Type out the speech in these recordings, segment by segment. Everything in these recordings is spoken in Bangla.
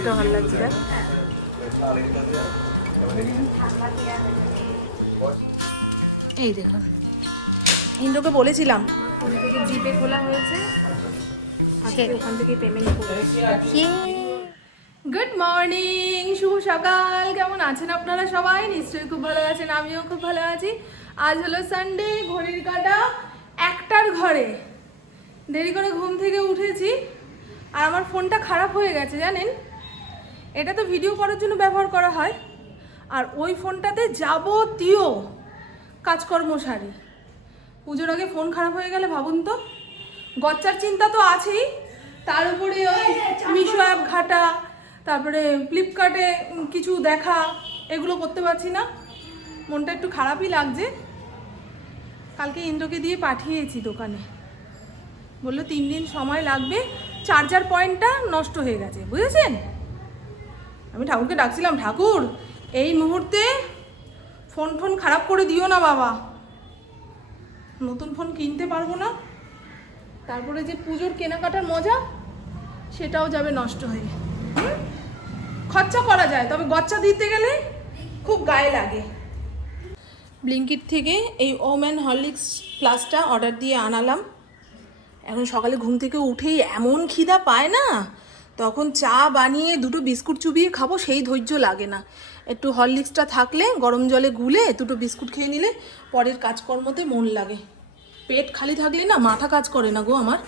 কতটা ভালো লাগছে দেখ এই দেখুন। ইন্দ্রকে বলেছিলাম ফোন থেকে জিপে খোলা হয়েছে। ওখান থেকে পেমেন্ট গুড মর্নিং শুভ সকাল। কেমন আছেন আপনারা সবাই? নিশ্চয়ই খুব ভালো আছেন আমিও খুব ভালো আছি। আজ হলো সানডে ঘড়ির কাটা একটার ঘরে। দেরি করে ঘুম থেকে উঠেছি। আর আমার ফোনটা খারাপ হয়ে গেছে জানেন? এটা তো ভিডিও করার জন্য ব্যবহার করা হয়। আর ওই ফোনটাতে যাবতীয় কাজকর্ম সারি। পুজোর আগে ফোন খারাপ হয়ে গেলে ভাবুন তো, গচ্চার চিন্তা তো আছেই। তার উপরে ওই মিশো অ্যাপ ঘাটা, তারপরে ফ্লিপকার্টে কিছু দেখা, এগুলো করতে পারছি না। মনটা একটু খারাপই লাগছে। কালকে ইন্দ্রকে দিয়ে পাঠিয়েছি দোকানে। বলল তিন দিন সময় লাগবে চার্জার পয়েন্টটা নষ্ট হয়ে গেছে, বুঝেছেন? আমি ঠাকুরকে ডাকছিলাম, ঠাকুর, এই মুহূর্তে ফোন ফোন খারাপ করে দিও না বাবা। নতুন ফোন কিনতে পারব না। তারপরে যে পুজোর কেনাকাটার মজা, সেটাও যাবে নষ্ট হয়ে। খরচা করা যায়, তবে গচ্চা দিতে গেলে খুব গায়ে লাগে। ব্লিঙ্কিট থেকে এই ওম্যান হরলিক্স প্লাসটা অর্ডার দিয়ে আনালাম। এখন সকালে ঘুম থেকে উঠেই এমন খিদা পায় না। তখন চা বানিয়ে দুটো বিস্কুট চুবিয়ে খাব, সেই ধৈর্য লাগে না। একটু হরলিক্সটা থাকলে, গরম জলে গুলে দুটো বিস্কুট খেয়ে নিলে পরের কাজকর্মতে মন লাগে। পেট খালি থাকলে না মাথা কাজ করে না গো আমার।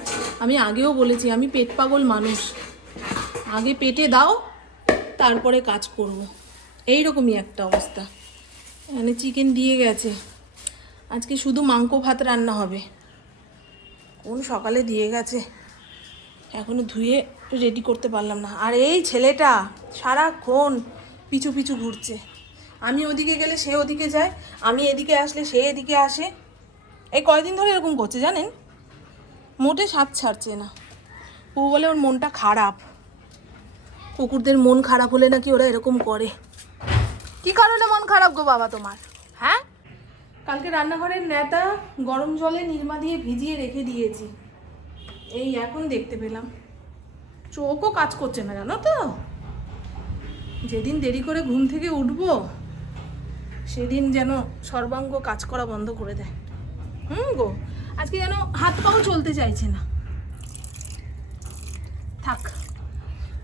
আমি আগেও বলেছি, আমি পেট পাগল মানুষ। আগে পেটে দাও, তারপরে কাজ করব। এইরকমই একটা অবস্থা। মানে চিকেন দিয়ে গেছে। আজকে শুধু মাংস ভাত রান্না হবে। কোন সকালে দিয়ে গেছে? এখনও ধুয়ে রেডি করতে পারলাম না। আর এই ছেলেটা সারাক্ষণ পিছু পিছু ঘুরছে। আমি ওদিকে গেলে সে ওদিকে যায় আমি এদিকে আসলে সে এদিকে আসে। এই কয়দিন ধরে এরকম করছে জানেন? মোটে সাপ ছাড়ছে না। ও বলে ওর মনটা খারাপ। কুকুরদের মন খারাপ হলে নাকি ওরা এরকম করে। কি কারণে মন খারাপ গো বাবা তোমার? হ্যাঁ? কালকে রান্নাঘরের নেতা গরম জলে নির্মা দিয়ে ভিজিয়ে রেখে দিয়েছি। এই এখন দেখতে পেলাম। চোখও কাজ করছে না, জানো তো? যেদিন দেরি করে ঘুম থেকে উঠবো, সেদিন যেন সর্বাঙ্গ কাজ করা বন্ধ করে দেয়। হুম গো, আজকে যেন হাত পাও চলতে চাইছে না। থাক,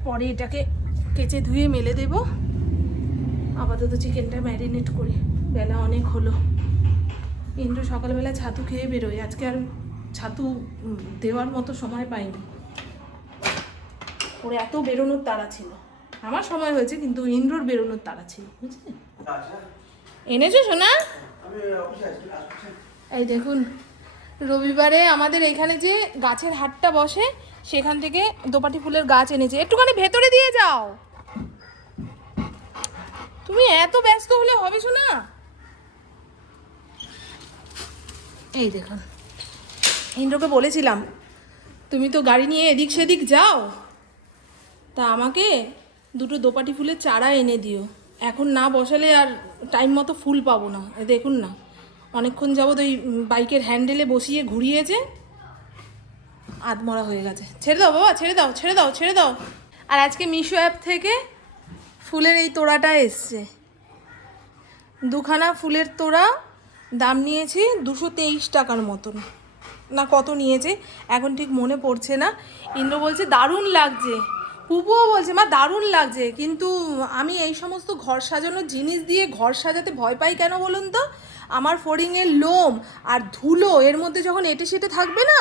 পরে এটাকে কেচে ধুয়ে মেলে দেব। আপাতত চিকেনটা ম্যারিনেট করি। বেলা অনেক হলো। ইন্দ্র সকালবেলা ছাতু খেয়ে বেরোয়। আজকে আর ছাতু দেওয়ার মতো সময় পাইনি। ওর এত বেরোনোর তাড়া ছিল। আমার সময় হয়েছে কিন্তু ইন্দ্রর বেরোনোর তাড়া ছিল বুঝলি? এনেছো সোনা? এই দেখুন রবিবারে আমাদের এখানে যে গাছের হাটটা বসে সেখান থেকে দোপাটি ফুলের গাছ এনেছে। একটুখানি ভেতরে দিয়ে যাও। তুমি এত ব্যস্ত হলে হবে শোনা এই দেখুন ইন্দ্রকে বলেছিলাম তুমি তো গাড়ি নিয়ে এদিক সেদিক যাও। তা আমাকে দুটো দোপাটি ফুলের চারা এনে দিও। এখন না বসালে আর টাইম মতো ফুল পাবো না। দেখুন না, অনেকক্ষণ যাবত ওই বাইকের হ্যান্ডেলে বসিয়ে ঘুরিয়েছে, আধমরা হয়ে গেছে। ছেড়ে দাও বাবা, ছেড়ে দাও ছেড়ে দাও ছেড়ে দাও। আর আজকে মিশো অ্যাপ থেকে ফুলের এই তোড়াটা এসছে। দুখানা ফুলের তোড়া, দাম নিয়েছি দুশো তেইশ টাকার মতন। না, কত নিয়েছে, এখন ঠিক মনে পড়ছে না। ইন্দ্র বলছে, দারুণ লাগছে। পুপুও বলছে, মা, দারুণ লাগছে, কিন্তু আমি এই সমস্ত ঘর সাজানোর জিনিস দিয়ে ঘর সাজাতে ভয় পাই কেন বলুন তো? আমার ফড়িংয়ের লোম আর ধুলো, এর মধ্যে যখন এটে সেটে থাকবে না,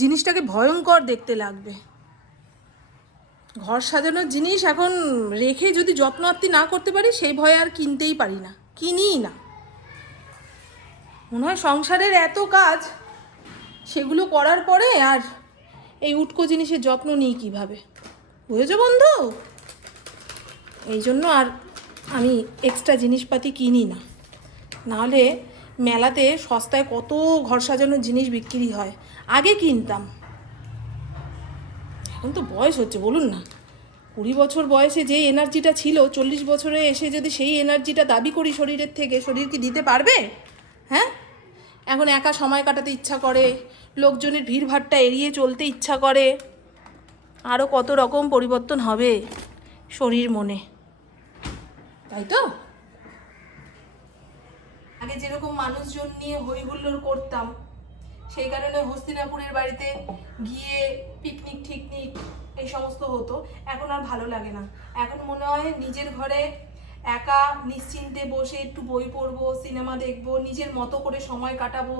জিনিসটাকে ভয়ঙ্কর দেখতে লাগবে। ঘর সাজানোর জিনিস এখন রেখে যদি যত্ন আত্তি না করতে পারি, সেই ভয়ে আর কিনতেই পারি না, কিনিই না। মনে হয় সংসারের এত কাজ, সেগুলো করার পরে আর এই উটকো জিনিসের যত্ন নিই কীভাবে? বুঝেছ বন্ধু? এই জন্য আর আমি এক্সট্রা জিনিসপাতি কিনি না। নাহলে মেলাতে সস্তায় কত ঘর সাজানোর জিনিস বিক্রি হয়। আগে কিনতাম। এখন তো বয়স হচ্ছে, বলুন না। কুড়ি বছর বয়সে যে এনার্জিটা ছিল, চল্লিশ বছরে এসে যদি সেই এনার্জিটা দাবি করি শরীরের থেকে, শরীর কি দিতে পারবে? হ্যাঁ? এখন একা সময় কাটাতে ইচ্ছা করে, লোকজনের ভিড়ভাট্টা এড়িয়ে চলতে ইচ্ছা করে। আরও কত রকম পরিবর্তন হবে শরীর মনে। তাই তো? আগে যেরকম মানুষজন নিয়ে হই হুল্লোড় করতাম, সেই কারণে হস্তিনাপুরের বাড়িতে গিয়ে পিকনিক ঠিকনিক এই সমস্ত হতো। এখন আর ভালো লাগে না। এখন মনে হয় নিজের ঘরে একা, নিশ্চিন্তে বসে একটু বই পড়ব, সিনেমা দেখব, নিজের মতো করে সময় কাটাবো।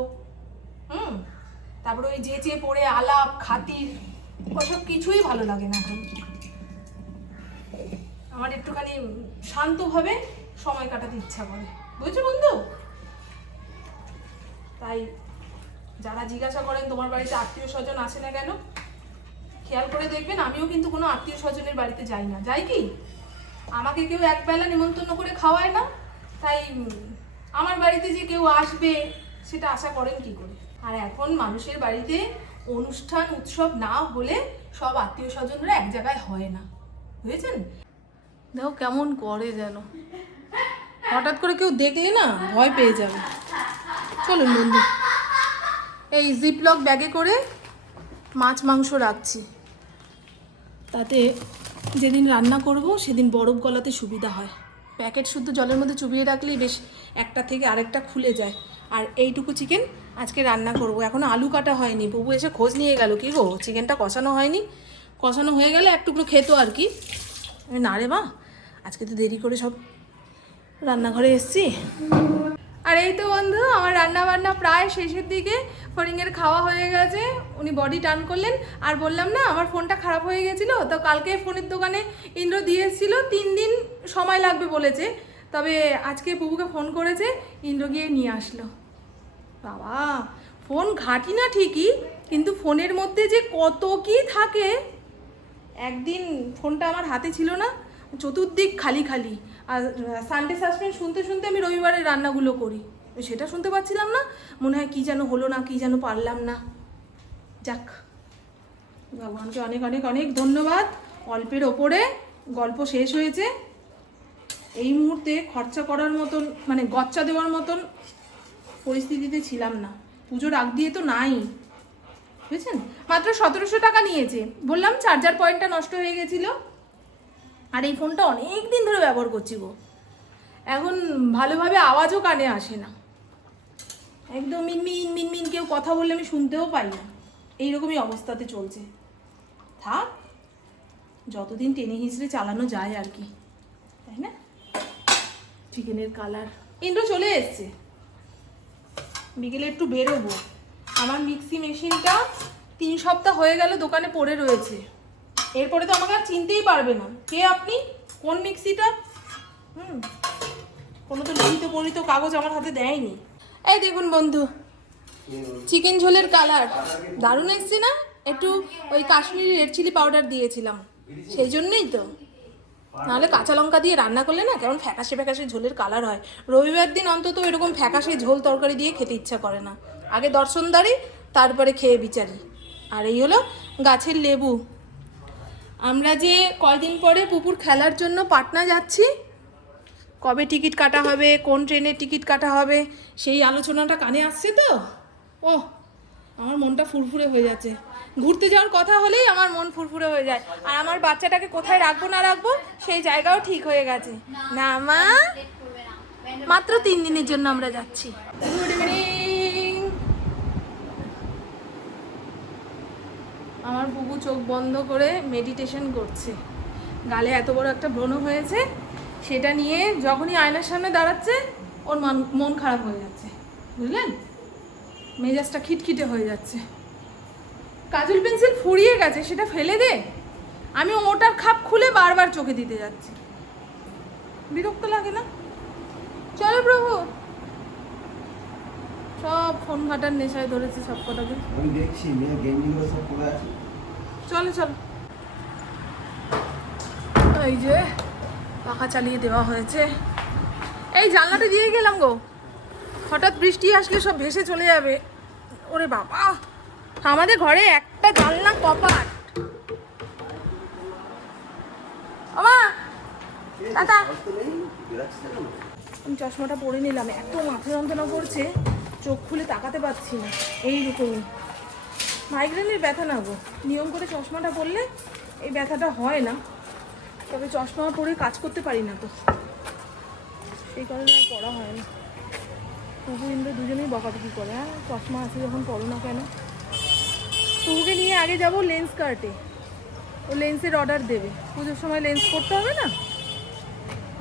হুম? তারপরে ওই যে পড়ে আলাপ, খাতির ওসব কিছুই ভালো লাগে না এখন। আমার একটুখানি শান্তভাবে সময় কাটাতে ইচ্ছা করে। বুঝছ বন্ধু? তাই যারা জিজ্ঞাসা করেন তোমার বাড়িতে আত্মীয় স্বজন আসে না কেন, খেয়াল করে দেখবেন আমিও কিন্তু কোনো আত্মীয় স্বজনের বাড়িতে যাই না। যাই কি? আমাকে কেউ একবেলা নিমন্ত্রণ করে খাওয়ায় না, তাই আমার বাড়িতে যে কেউ আসবে, সেটা আশা করেন কি করে? আর এখন মানুষের বাড়িতে অনুষ্ঠান, উৎসব না হলে সব আত্মীয় স্বজনরা এক জায়গায় হয় না। বুঝেছেন? দেখো কেমন করে যেন। হঠাৎ করে কেউ দেখলে না ভয় পেয়ে যাবে। চলুন বন্ধু, এই জিপলক ব্যাগে করে মাছ, মাংস রাখছি। তাতে যেদিন রান্না করব, সেদিন বরফ গলাতে সুবিধা হয়। প্যাকেট শুদ্ধ জলের মধ্যে চুবিয়ে রাখলেই বেশ একটা থেকে আরেকটা খুলে যায়। আর এইটুকু চিকেন আজকে রান্না করব। এখনও আলু কাটা হয়নি। বাবু এসে খোঁজ নিয়ে গেল, কি গো? চিকেনটা কষানো হয়নি। কষানো হয়ে গেলে এক টুকরো খেত আর কি। না রে মা, আজকে তো দেরি করে সব রান্নাঘরে এসছি। আর এই তো বন্ধু, আমার রান্না বান্না প্রায় শেষের দিকে। ফরিংয়ের খাওয়া হয়ে গেছে, উনি বডি টান করলেন। আর বললাম না, আমার ফোনটা খারাপ হয়ে গেছিল, তো কালকে ফোনের দোকানে ইন্দ্র দিয়ে এসেছিল, তিন দিন সময় লাগবে বলেছে। তবে আজকে বুবুকে ফোন করেছে, ইন্দ্র গিয়ে নিয়ে আসলো। বাবা, ফোন ঘাটি না ঠিকই, কিন্তু ফোনের মধ্যে যে কত কি থাকে। একদিন ফোনটা আমার হাতে ছিল না, চতুর্দিক খালি খালি, আর সানডে সাসপেন্স শুনতে শুনতে আমি রবিবারের রান্নাগুলো করি। সেটা শুনতে পাচ্ছিলাম না, মনে হয় কী যেন হলো না, কী যেন পারলাম না। যাক, ভগবানকে অনেক অনেক অনেক ধন্যবাদ। অল্পের ওপরে গল্প শেষ হয়েছে। এই মুহূর্তে খরচা করার মতন মানে গচ্চা দেওয়ার মতন পরিস্থিতিতে ছিলাম না। পুজোর আগ দিয়ে তো নাই। বুঝেছেন? মাত্র সতেরোশো টাকা নিয়েছে। বললাম চার্জার পয়েন্টটা নষ্ট হয়ে গেছিল। আর এই ফোনটা অনেক দিন ধরে ব্যবহার করছি গো। এখন ভালোভাবে আওয়াজও কানে আসে না। একদম মিনমিন মিনমিন কেউ কথা বললে আমি শুনতেও পাই না। এইরকমই অবস্থাতে চলছে। থাক, যতদিন টেনে হিঁচড়ে চালানো যায় আর কি। তাই না? চিকেনের কালার ইন্দ্র চলে এসছে। বিকেলে একটু বেরোবো। আমার মিক্সি মেশিনটা তিন সপ্তাহ হয়ে গেল দোকানে পড়ে রয়েছে। এরপরে তো আমাকে আর চিনতেই পারবে না। কে আপনি? কোন মিক্সিটা হুম। কোনো তো লিখিত পরিত কাগজ আমার হাতে দেয়নি। এই দেখুন বন্ধু চিকেন ঝোলের কালার দারুণ এসছে না? একটু ওই কাশ্মীরি রেড চিলি পাউডার দিয়েছিলাম। সেই জন্যই তো। নাহলে কাঁচা লঙ্কা দিয়ে রান্না করলে না কেমন ফ্যাকাশে ফ্যাকাশে ঝোলের কালার হয়। রবিবার দিন অন্তত এরকম ফ্যাকাশে ঝোল তরকারি দিয়ে খেতে ইচ্ছা করে না। আগে দর্শনদারি তারপরে খেয়ে বিচারি। আর এই হলো গাছের লেবু। আমরা যে কয়দিন পরে পুকুর খেলার জন্য পাটনা যাচ্ছি, কবে টিকিট কাটা হবে, কোন ট্রেনের টিকিট কাটা হবে, সেই আলোচনাটা কানে আসছে তো? ও আমার মনটা ফুরফুরে হয়ে যাচ্ছে। ঘুরতে যাওয়ার কথা হলেই আমার মন ফুরফুরে হয়ে যায়। আর আমার বাচ্চাটাকে কোথায় রাখব না রাখব, সেই জায়গাও ঠিক হয়ে গেছে। না মা, মাত্র তিন দিনের জন্য আমরা যাচ্ছি। আমার বুবু চোখ বন্ধ করে মেডিটেশন করছে। গালে এত বড় একটা ব্রণ হয়েছে, সেটা নিয়ে যখনই আয়নার সামনে দাঁড়াচ্ছে, ওর মন মন খারাপ হয়ে যাচ্ছে। বুঝলেন? মেজাজটা খিটখিটে হয়ে যাচ্ছে। কাজল পেন্সিল ফুরিয়ে গেছে সেটা ফেলে দে। আমি ওটার খাপ খুলে বারবার চোখে দিতে যাচ্ছি। বিরক্ত লাগে না? চলো প্রভু। সব ফোন ঘাটার নেশায় ধরেছে সব কটাকে আমি দেখছি মেয়ে গেঞ্জিগুলো সব পরে আছে। চলো চলো। এই যে পাখা চালিয়ে দেওয়া হয়েছে। এই জানলাটা দিয়ে গেলাম গো। হঠাৎ বৃষ্টি আসলে সব ভেসে চলে যাবে। ওরে বাবা। আমাদের ঘরে একটা জানলা কপাট। আমা চশমাটা পরে নিলাম, এত মাথা যন্ত্রণা করছে, চোখ খুলে তাকাতে পারছি না। এইরকমই মাইগ্রেনের ব্যথা না গো। নিয়ম করে চশমাটা পরলে এই ব্যথাটা হয় না। তবে চশমা পরে কাজ করতে পারি না তো। সেই কারণে আর পড়া হয় না। তবু ইন্দ্র দুজনেই বকাবকি করে হ্যাঁ? চশমা আছে যখন পড়ো না কেন? তবুকে নিয়ে আগে যাব লেন্স কার্টে ও লেন্সের অর্ডার দেবে। পুজোর সময় লেন্স করতে হবে না?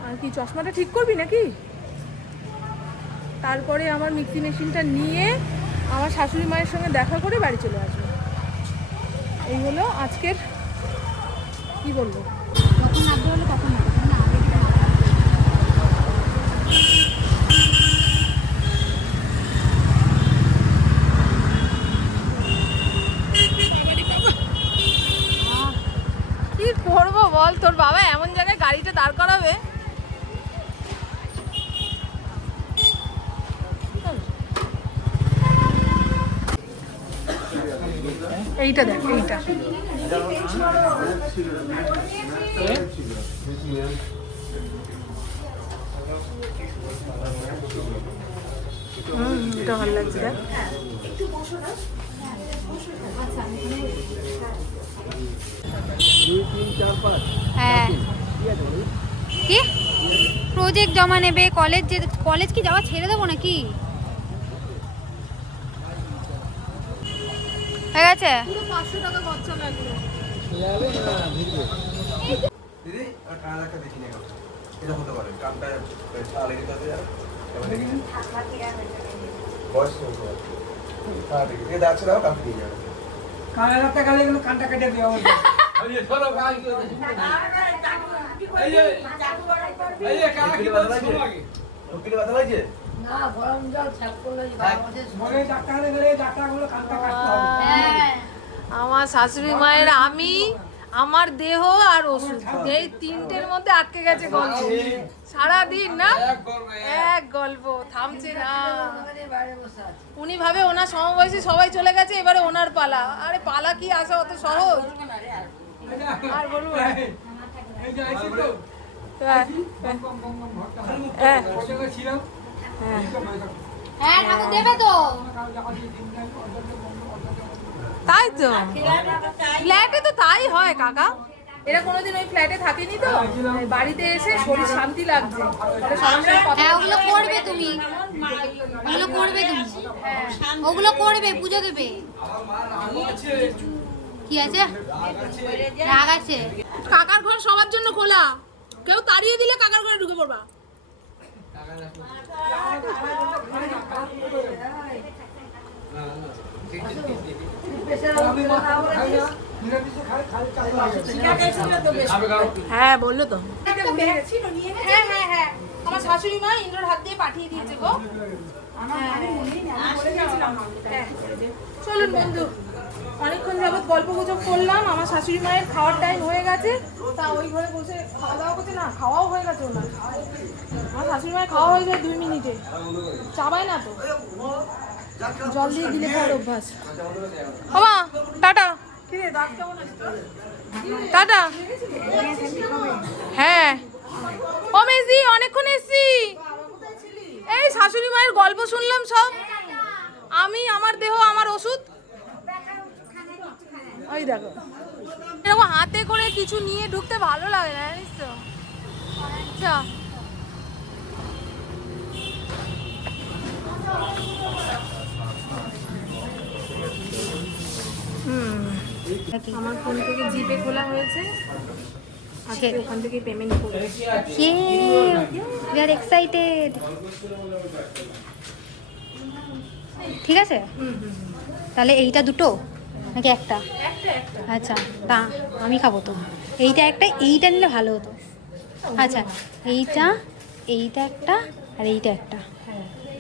আর কি, চশমাটা ঠিক করবি নাকি? তারপরে আমার মিক্সি মেশিনটা নিয়ে আমার শাশুড়ি মায়ের সঙ্গে দেখা করে বাড়ি চলে আসব। এই হলো আজকের, কি বলব? যখন আগ্রহ হলো তখন এইটা দেখ, এইটা। হুম, এটা ভালো লাগছে হ্যাঁ। কি? জমা নেবে? কলেজ কলেজ কি যাওয়া ছেড়ে দেবো নাকি হয়ে গেছে পুরো পাঁচশো টাকা খরচা লাগল দিদি আর কান একটা দেখি না এটা হ্যাঁ গেলে। কানটা কেটে দেওয়া হবে। এই যে ধরো ভাই এই যে এই যে কারা কি বলছে শোনো আগে ঢুকিলে ব্যথা লাগছে মনে ডাক্তার গেলে ডাক্তারগুলো কানটা কাটতে হবে হ্যাঁ আমার শাশুড়ি মায়ের আমি আমার দেহ আর ওষুধ এই তিনটের মধ্যে আটকে গেছে গল্প সারাদিন না এক এক গল্প থামছে না উনি ভাবে ওনার সমবয়সী সবাই চলে গেছে এবারে ওনার পালা আরে পালা কি আসা অত সহজ আর বলব তাই তো? ফ্ল্যাটে তো তাই। হয় কাকা। এরা কোনোদিন ওই ফ্ল্যাটে থাকেনি তো? বাড়িতে এসে শরীর শান্তি লাগছে। হ্যাঁ ওগুলো করবে তুমি। ওগুলো করবে তুমি। ওগুলো করবে পুজো দেবে। কি আছে রাগ আছে? কাকার ঘর সবার জন্য খোলা। কেউ তাড়িয়ে দিলে কাকার ঘরে ঢুকে পড়বা। হ্যাঁ বলল তো। হ্যাঁ হ্যাঁ হ্যাঁ আমার শাশুড়ি মা ইন্দ্রর হাত দিয়ে পাঠিয়ে দিয়েছে গো। চলুন বন্ধু। অনেকক্ষণ যাবত গল্প গুজব করলাম আমার শাশুড়ি মায়ের খাওয়ার টাইম হয়ে গেছে। তা ওই ঘরে বসে খাওয়া দাওয়া করছে না খাওয়াও হয়ে গেছে ওনার আমার শাশুড়ি মায়ের খাওয়া হয়ে যায় দুই মিনিটে। চাবায় না তো। জল দিয়ে দিলে খাওয়ার অভ্যাস। বাবা টাটা? টাটা। হ্যাঁ। ও মেজি অনেকক্ষণ এসছি। এই শাশুড়ি মায়ের গল্প শুনলাম সব। আমি আমার দেহ আমার ওষুধ। ওই দেখো। এরকম হাতে করে কিছু নিয়ে ঢুকতে ভালো লাগে না জানিস তো? আচ্ছা। হুম। আমার ফোন থেকে জিপে খোলা হয়েছে। আজকে ওখান থেকে পেমেন্ট করব। উই আর এক্সাইটেড ঠিক আছে? তাহলে এইটা দুটো? নাকি একটা? একটা একটা আচ্ছা তা আমি খাব তো। এইটা একটা এইটা নিলে ভালো হতো। আচ্ছা এইটা এইটা একটা আর এইটা একটা।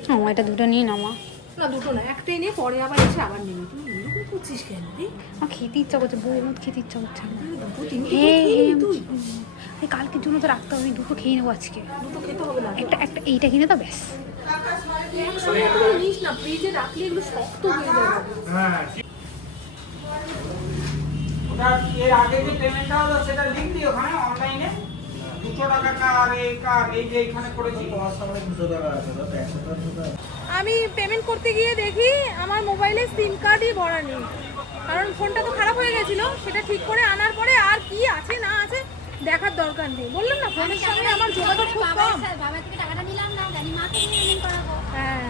হ্যাঁ ও এটা দুটো নিয়ে নামা না দুটো না একটাই নিয়ে পরে আবার এসে আবার নিবি। তুই এরকম করছিস কেন আমার খেতে ইচ্ছা করছে বহুত খেতে ইচ্ছা করছে এই কালকের জন্য তো রাখতে হবে আমি দুটো খেয়ে নেব আজকে। দুটো খেতে হবে না। একটা একটা এইটা কিনে তো ব্যাস। নিস না ফ্রিজে রাখলে এগুলো শক্ত হয়ে যাবে। ওটা এর আগে যে পেমেন্টটা হলো সেটা লিঙ্ক ওখানে অনলাইনে দুশো টাকা কার এই কার এই যে এখানে করেছি। তোমার সামনে দুশো টাকা আছে দাদা একশো টাকা আমি পেমেন্ট করতে গিয়ে দেখি আমার মোবাইলে সিম কার্ডই ভরা নেই। কারণ ফোনটা তো খারাপ হয়ে গেছিল সেটা ঠিক করে আনার পরে আর কি আছে না আছে দেখার দরকার নেই। বললাম না ফোনের সঙ্গে আমার যোগাযোগ খুব কম। বাবা থেকে টাকাটা নিলাম না জানি মাকে নিয়ে করাবো। হ্যাঁ।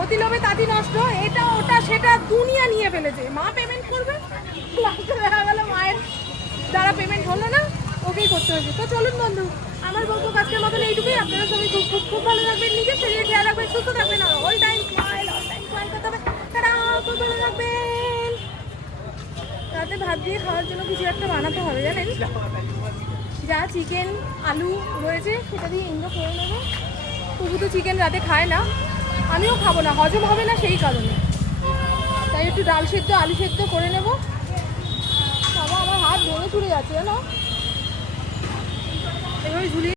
অতি লোভে তাঁতি নষ্ট, এটা, ওটা, সেটা দুনিয়া নিয়ে ফেলেছে। মা পেমেন্ট করবে? লাস্টে দেখা গেল মায়ের দ্বারা পেমেন্ট হলো না, ওকেই করতে হয়েছে। তো চলুন বন্ধু, আমার বলব আজকের মতন এইটুকুই। আপনারা সবাই খুব খুব খুব ভালো থাকবেন, নিজের শরীরে খেয়াল রাখবেন, সুস্থ থাকবেন। আর all time smile all time smile করতে হবে তারা খুব ভালো থাকবেন। রাতে ভাত দিয়ে খাওয়ার জন্য কিছু একটা বানাতে হবে, জানেন? যা চিকেন আলু রয়েছে, সেটা দিয়ে এনজয় করে নেব। তবু তো চিকেন রাতে খায় না। আমিও খাব না, হজম হবে না সেই কারণে। তাই একটু ডাল সেদ্ধ, আলু সেদ্ধ করে নেব। বাবা, আমার হাত ভেঙে চুড়ে যাচ্ছে, জানো? এভাবে ঝুলিয়ে